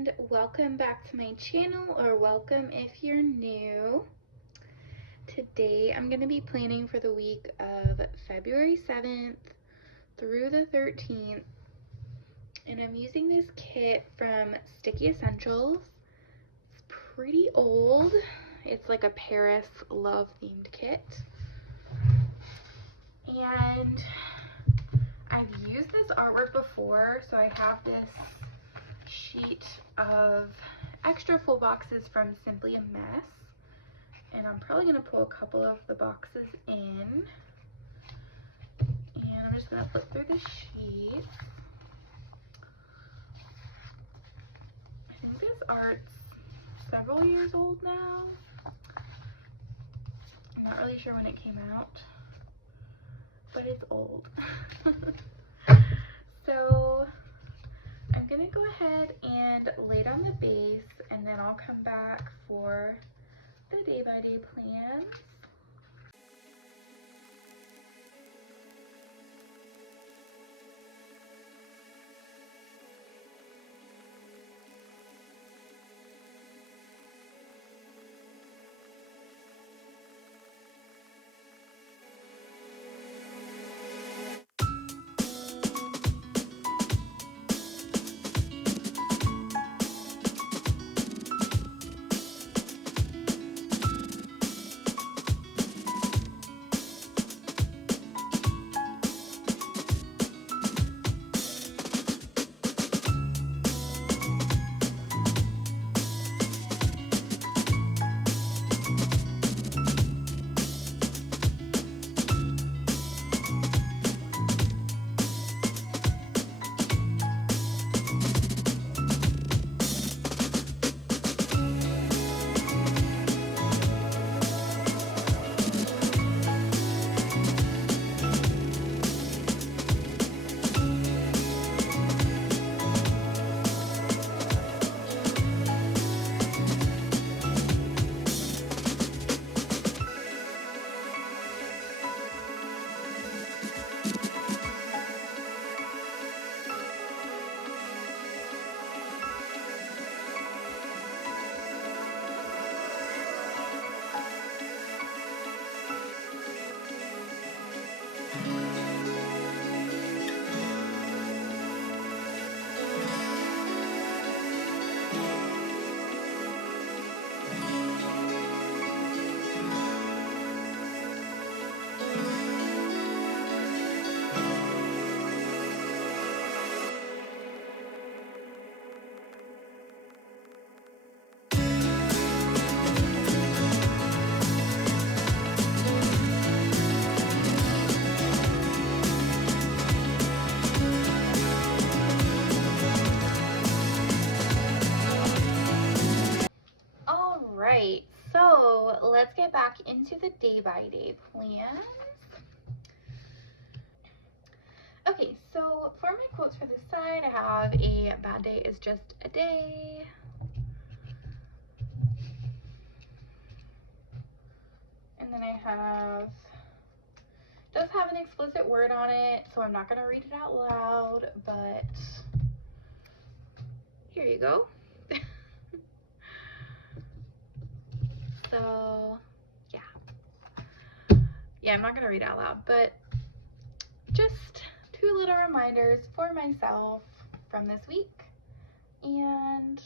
and welcome back to my channel, or welcome if you're new. Today I'm going to be planning for the week of February 7th through the 13th, and I'm using this kit from Sticky Essentials. It's pretty old. It's like a Paris love themed kit, and I've used this artwork before, so I have this sheet of extra full boxes from Simply a Mess, and I'm probably going to pull a couple of the boxes in, and I'm just going to flip through the sheets. I think this art's several years old now. I'm not really sure when it came out, but it's old. So I'm gonna go ahead and lay down the base, and then I'll come back for the day-by-day plans. Alright, so let's get back into the day-by-day plans. Okay, so for my quotes for this side, I have a bad day is just a day. And then I have, does have an explicit word on it, so I'm not going to read it out loud, but here you go. So yeah, I'm not going to read it out loud, but just two little reminders for myself from this week. And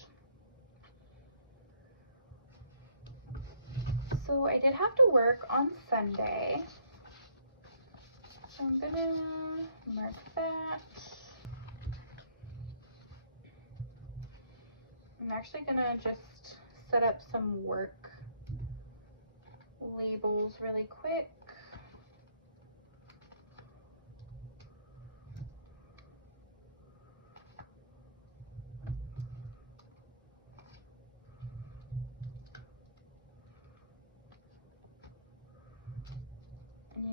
so I did have to work on Sunday, so I'm gonna mark that. I'm actually gonna just set up some work labels really quick.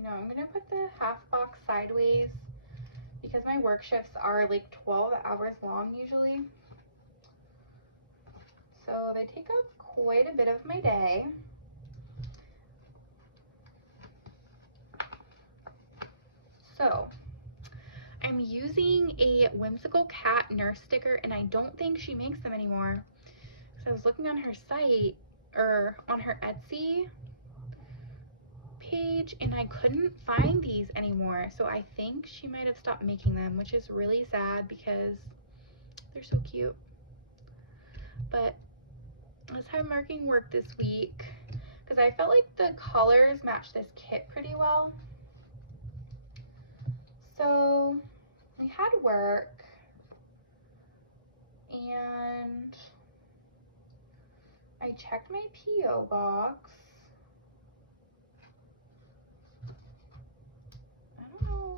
I'm gonna put the half box sideways because my work shifts are like 12 hours long usually. So they take up quite a bit of my day. So I I'm using a Whimsical Cat nurse sticker, and I don't think she makes them anymore. So I was looking on her site, or on her Etsy page, and I couldn't find these anymore. So I think she might have stopped making them, which is really sad because they're so cute. But that's how marking worked this week, because I felt like the colors matched this kit pretty well. So we had work, and I checked my P.O. box.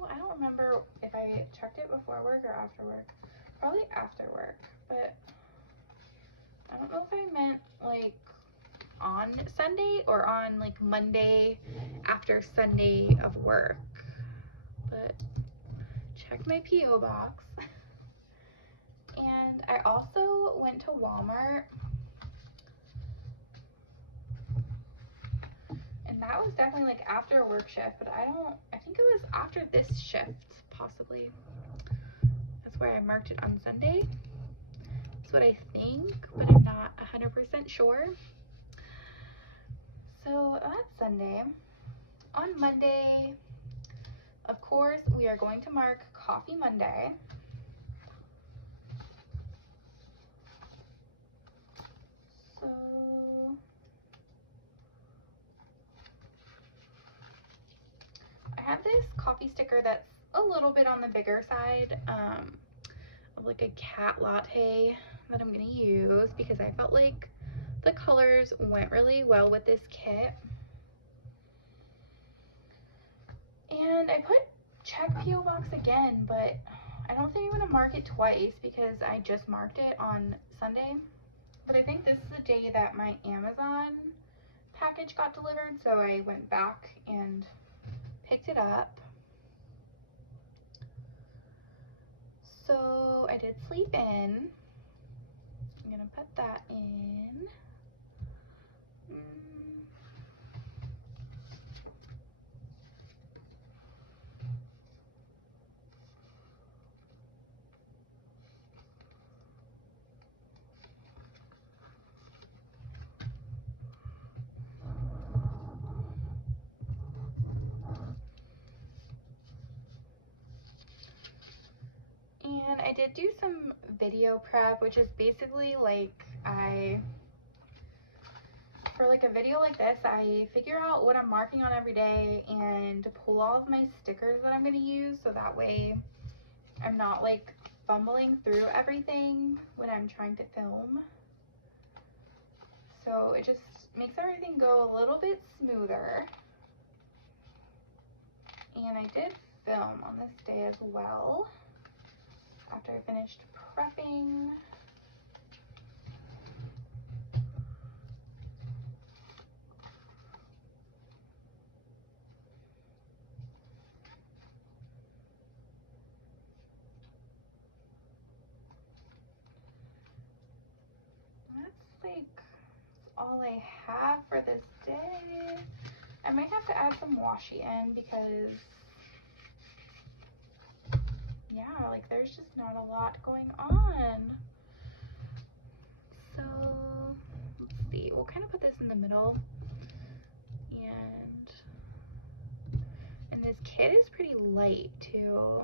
I don't remember if I checked it before work or after work. Probably after work, but I don't know if I meant like on Sunday or on like Monday after Sunday of work. But check my P.O. box. And I also went to Walmart, and that was definitely like after a work shift, but I think it was after this shift possibly. That's why I marked it on Sunday. That's what I think, but I'm not 100% sure. So that's Sunday. On Monday, of course, we are going to mark Coffee Monday. So I have this coffee sticker that's a little bit on the bigger side, of like a cat latte that I'm gonna use because I felt like the colors went really well with this kit. And I put check P.O. box again, but I don't think I'm gonna mark it twice because I just marked it on Sunday. But I think this is the day that my Amazon package got delivered, so I went back and picked it up. So I did sleep in. I'm gonna put that in. And I did do some video prep, which is basically like for like a video like this, I figure out what I'm marking on every day and pull all of my stickers that I'm going to use, so that way I'm not like fumbling through everything when I'm trying to film. So it just makes everything go a little bit smoother. And I did film on this day as well after I finished prepping. Like all I have for this day. I might have to add some washi in because yeah, like there's just not a lot going on. So let's see, we'll kind of put this in the middle, and this kit is pretty light too.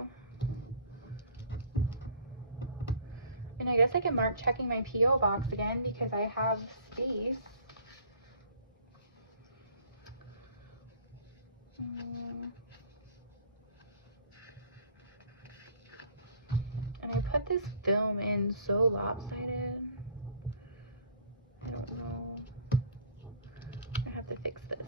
And I guess I can mark checking my P.O. box again because I have space. And I put this film in so lopsided. I don't know. I have to fix this.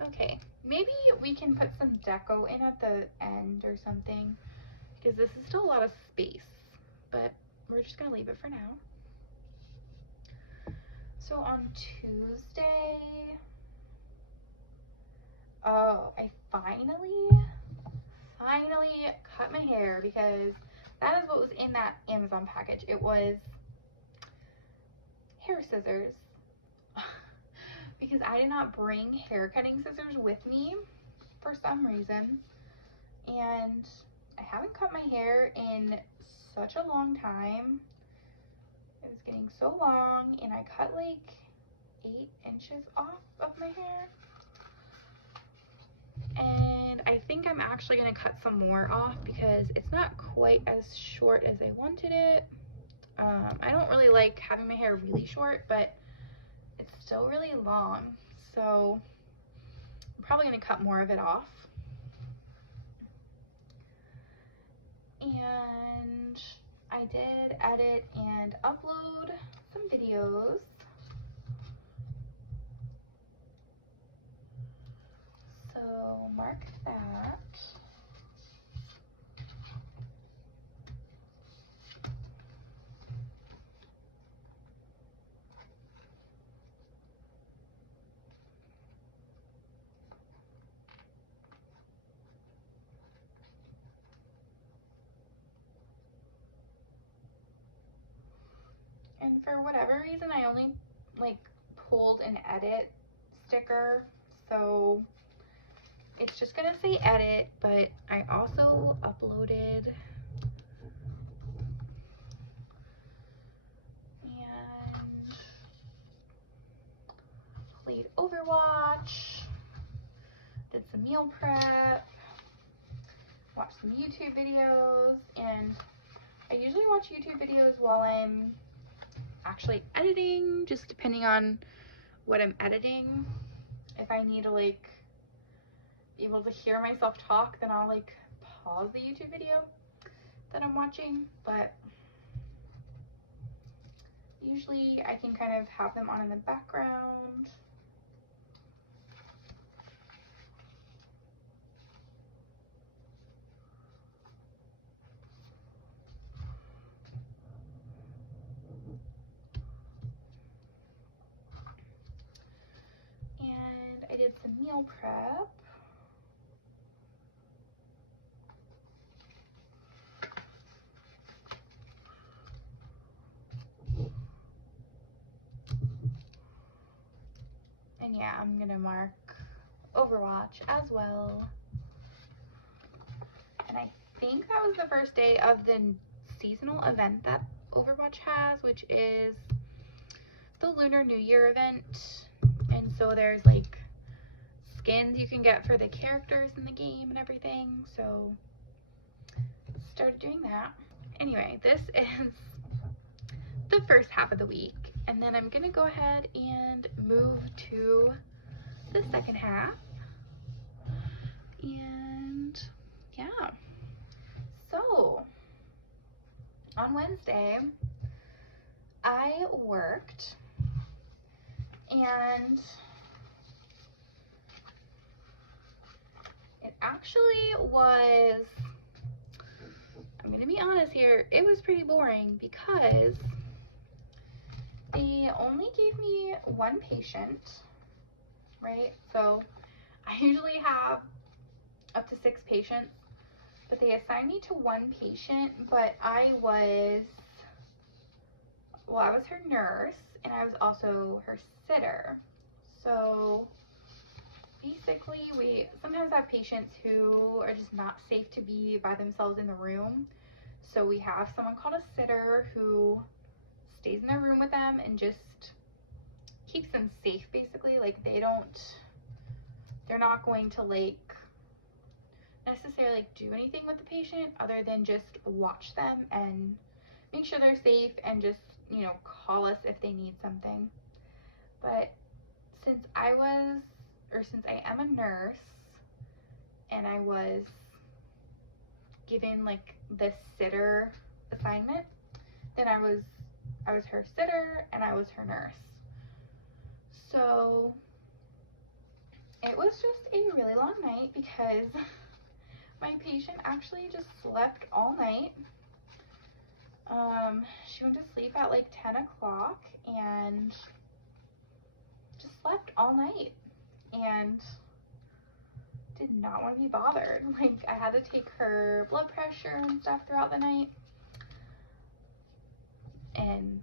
Okay, maybe we can put some deco in at the end or something, because this is still a lot of space, but we're just gonna leave it for now. So on Tuesday, oh, I finally cut my hair, because that is what was in that Amazon package. It was hair scissors, because I did not bring hair cutting scissors with me for some reason. and I haven't cut my hair in such a long time. It was getting so long, and I cut like 8 inches off of my hair. And I think I'm actually gonna cut some more off because it's not quite as short as I wanted it. I don't really like having my hair really short, but it's still really long, so I'm probably gonna cut more of it off. And I did edit and upload some videos. So mark that. And for whatever reason, I only like pulled an edit sticker, so it's just gonna say edit, but I also uploaded and played Overwatch, did some meal prep, watched some YouTube videos, and I usually watch YouTube videos while I'm actually editing, just depending on what I'm editing. If I need to like be able to hear myself talk, then I'll like pause the YouTube video that I'm watching, but usually I can kind of have them on in the background. And I did some meal prep. And yeah, I'm gonna mark Overwatch as well. And I think that was the first day of the seasonal event that Overwatch has, which is the Lunar New Year event. And so there's like skins you can get for the characters in the game and everything. So started doing that. Anyway, this is the first half of the week, and then I'm gonna go ahead and move to the second half. And yeah, so on Wednesday I worked, and it actually was, I'm gonna be honest here, it was pretty boring because they only gave me one patient, right? So I usually have up to 6 patients, but they assigned me to one patient, but I was her nurse, and I was also her sitter. So basically, we sometimes have patients who are just not safe to be by themselves in the room. So we have someone called a sitter who stays in their room with them and just keeps them safe, basically. Like they're not going to like necessarily do anything with the patient other than just watch them and make sure they're safe and just, you know, call us if they need something. But since I am a nurse and I was given like this sitter assignment, then I was her sitter and I was her nurse. So it was just a really long night because my patient actually just slept all night. She went to sleep at like 10 o'clock and just slept all night and did not want to be bothered. Like, I had to take her blood pressure and stuff throughout the night, and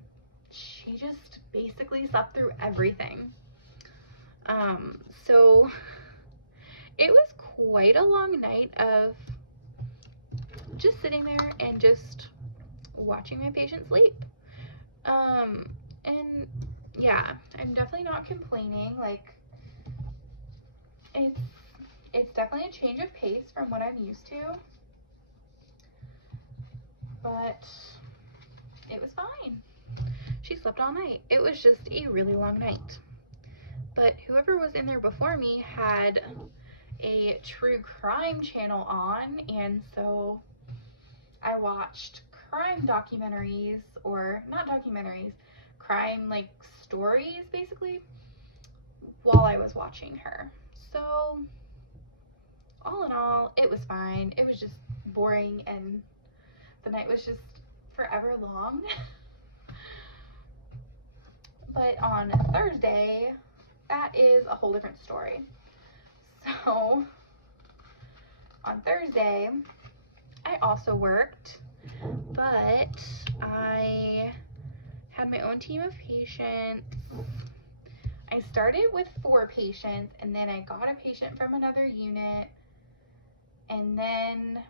she just basically slept through everything. So it was quite a long night of just sitting there and just watching my patient sleep. And yeah, I'm definitely not complaining. Like, it's definitely a change of pace from what I'm used to, but it was fine. She slept all night. It was just a really long night. But whoever was in there before me had a true crime channel on, and so I watched crime documentaries, or not documentaries, crime like stories basically, while I was watching her. So all in all, it was fine. It was just boring, and the night was just forever long. But on Thursday, that is a whole different story. So on Thursday, I also worked, but I had my own team of patients. I started with 4 patients, and then I got a patient from another unit, and then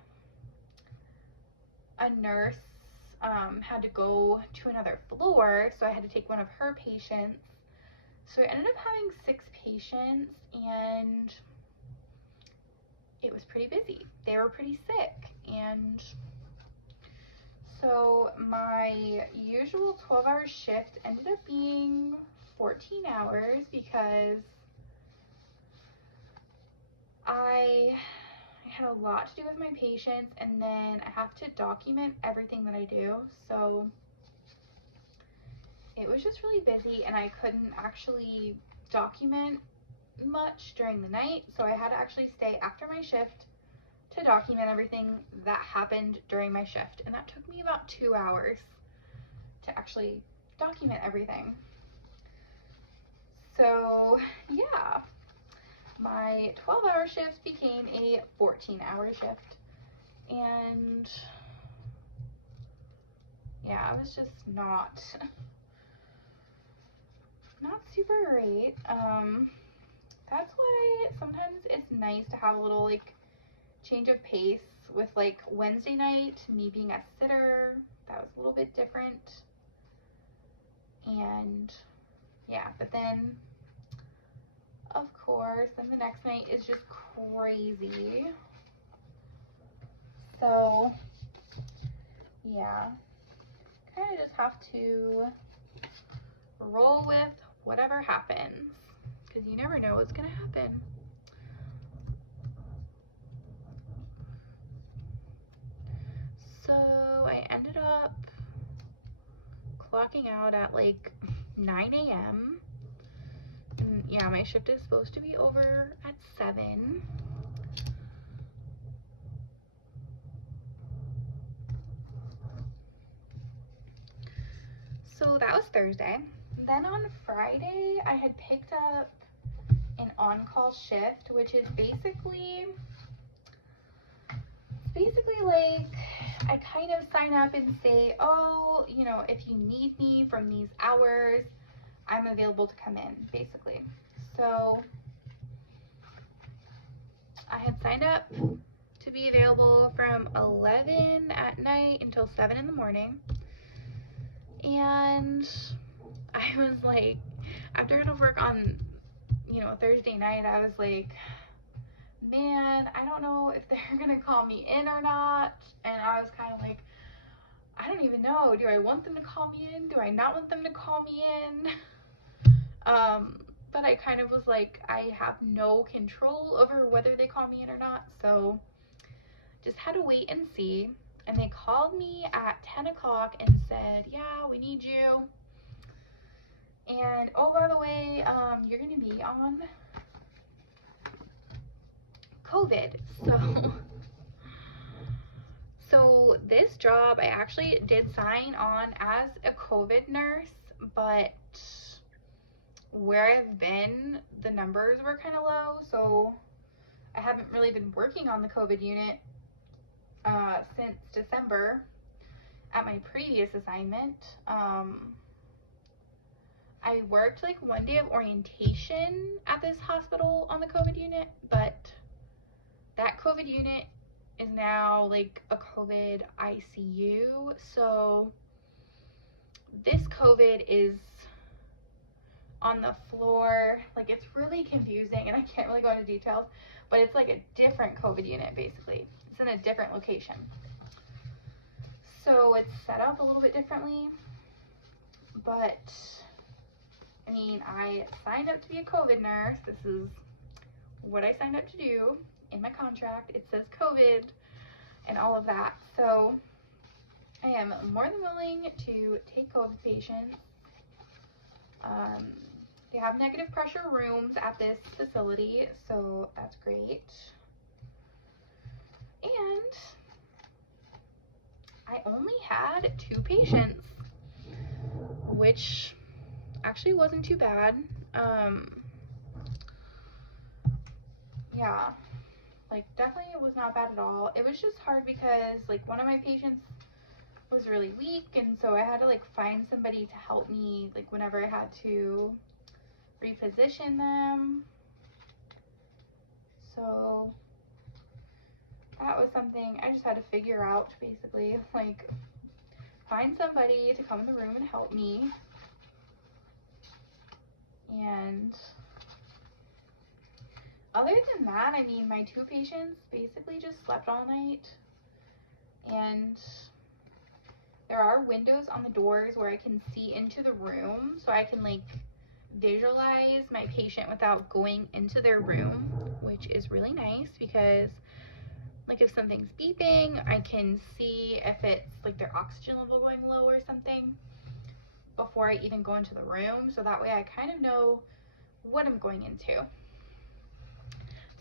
a nurse had to go to another floor, so I had to take one of her patients. So I ended up having 6 patients, and it was pretty busy. They were pretty sick, and so my usual 12-hour shift ended up being 14 hours because I had a lot to do with my patients, and then I have to document everything that I do. So it was just really busy, and I couldn't actually document much during the night, so I had to actually stay after my shift to document everything that happened during my shift, and that took me about 2 hours to actually document everything. So yeah, my 12-hour shift became a 14-hour shift, and yeah, I was just not super great. That's why sometimes it's nice to have a little like change of pace. With like Wednesday night, me being a sitter, that was a little bit different. And yeah, but then of course, then the next night is just crazy. So yeah, kind of just have to roll with whatever happens, because you never know what's gonna happen. So I ended up clocking out at like 9 a.m. And yeah, my shift is supposed to be over at 7. So that was Thursday. Then on Friday, I had picked up an on-call shift, which is basically like I kind of sign up and say, oh, you know, if you need me from these hours, I'm available to come in, basically. So I had signed up to be available from 11 at night until 7 in the morning. And I was like, after getting off work on, you know, Thursday night, I was like, man, I don't know if they're gonna call me in or not. And I was kind of like, I don't even know. Do I want them to call me in? Do I not want them to call me in? But I kind of was like, I have no control over whether they call me in or not. So just had to wait and see. And they called me at 10 o'clock and said, yeah, we need you. And oh, by the way, you're gonna be on COVID. So this job, I actually did sign on as a COVID nurse, but where I've been, the numbers were kind of low, so I haven't really been working on the COVID unit since December at my previous assignment. I worked like one day of orientation at this hospital on the COVID unit, but that COVID unit is now like a COVID ICU. So this COVID is on the floor. Like, it's really confusing and I can't really go into details, but it's like a different COVID unit basically. It's in a different location. So it's set up a little bit differently, but I mean, I signed up to be a COVID nurse. This is what I signed up to do in my contract. It says COVID and all of that. So I am more than willing to take COVID patients. They have negative pressure rooms at this facility, so that's great. And I only had 2 patients, which actually wasn't too bad. Yeah, like definitely it was not bad at all. It was just hard because like one of my patients was really weak, and so I had to like find somebody to help me like whenever I had to reposition them. So that was something I just had to figure out, basically, like find somebody to come in the room and help me. And other than that, I mean, my 2 patients basically just slept all night, and there are windows on the doors where I can see into the room, so I can like visualize my patient without going into their room, which is really nice because like if something's beeping, I can see if it's like their oxygen level going low or something before I even go into the room, so that way I kind of know what I'm going into.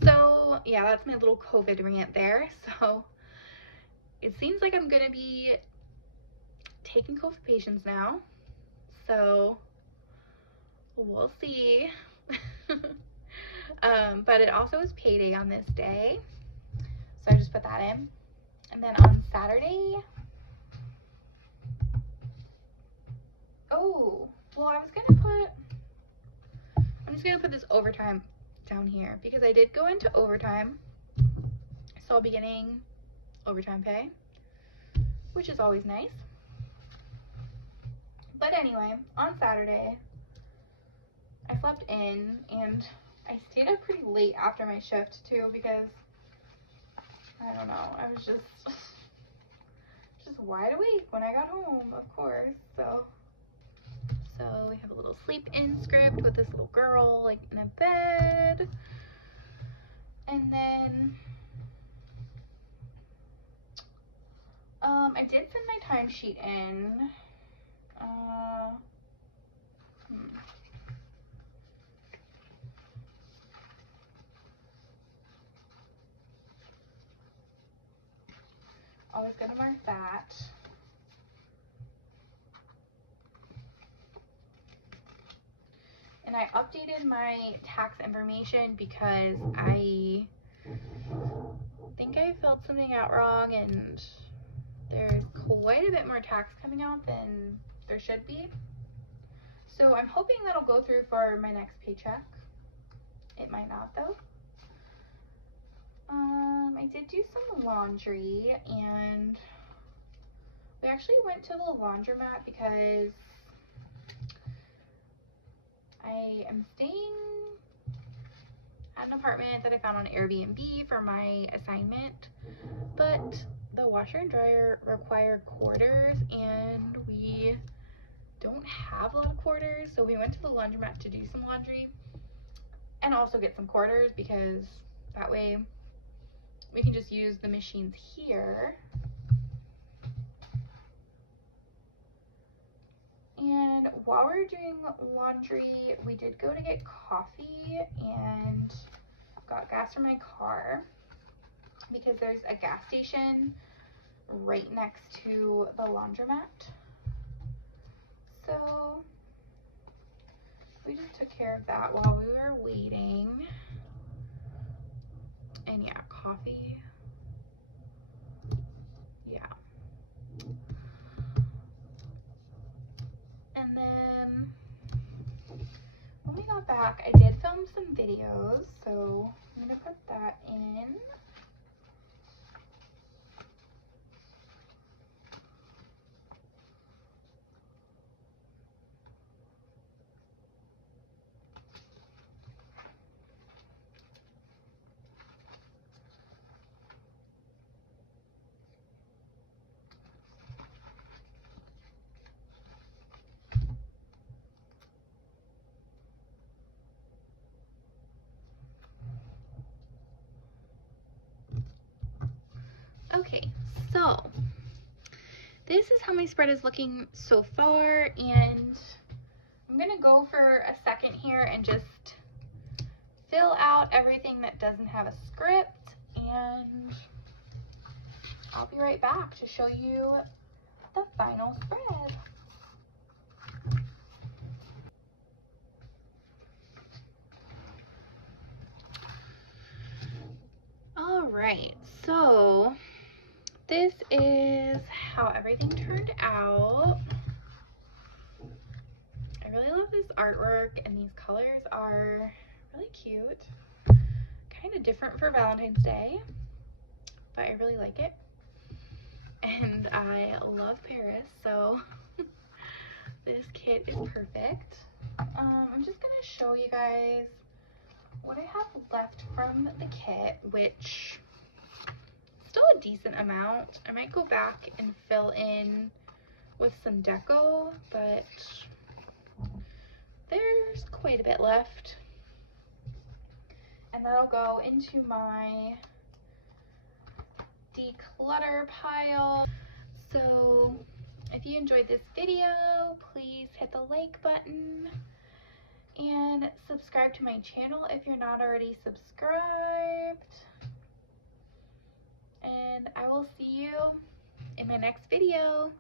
So yeah, that's my little COVID rant there. So it seems like I'm gonna be taking COVID patients now, so we'll see. But it also is payday on this day, so I just put that in. And then on Saturday, oh, well, I'm just gonna put this overtime down here because I did go into overtime, so I'll be getting overtime pay, which is always nice. But anyway, on Saturday, I slept in and I stayed up pretty late after my shift too because, I don't know, I was just wide awake when I got home, of course. So we have a little sleep in script with this little girl like in a bed. And then I did send my timesheet in. I was gonna mark that. And I updated my tax information because I think I filled something out wrong and there's quite a bit more tax coming out than there should be. So I'm hoping that'll go through for my next paycheck. It might not though. I did do some laundry, and we actually went to the laundromat because I am staying at an apartment that I found on Airbnb for my assignment, but the washer and dryer require quarters and we don't have a lot of quarters, so we went to the laundromat to do some laundry and also get some quarters because that way we can just use the machines here. And while we were doing laundry, we did go to get coffee and got gas for my car because there's a gas station right next to the laundromat. So we just took care of that while we were waiting. And yeah, coffee. Yeah. And then when we got back, I did film some videos, so I'm gonna put that in. Okay, so this is how my spread is looking so far, and I'm gonna go for a second here and just fill out everything that doesn't have a script, and I'll be right back to show you the final spread. All right, so this is how everything turned out. I really love this artwork, and these colors are really cute. Kind of different for Valentine's Day, but I really like it. And I love Paris, so this kit is perfect. I'm just gonna show you guys what I have left from the kit, which is still a decent amount. I might go back and fill in with some deco, but there's quite a bit left. And that'll go into my declutter pile. So if you enjoyed this video, please hit the like button and subscribe to my channel if you're not already subscribed. And I will see you in my next video.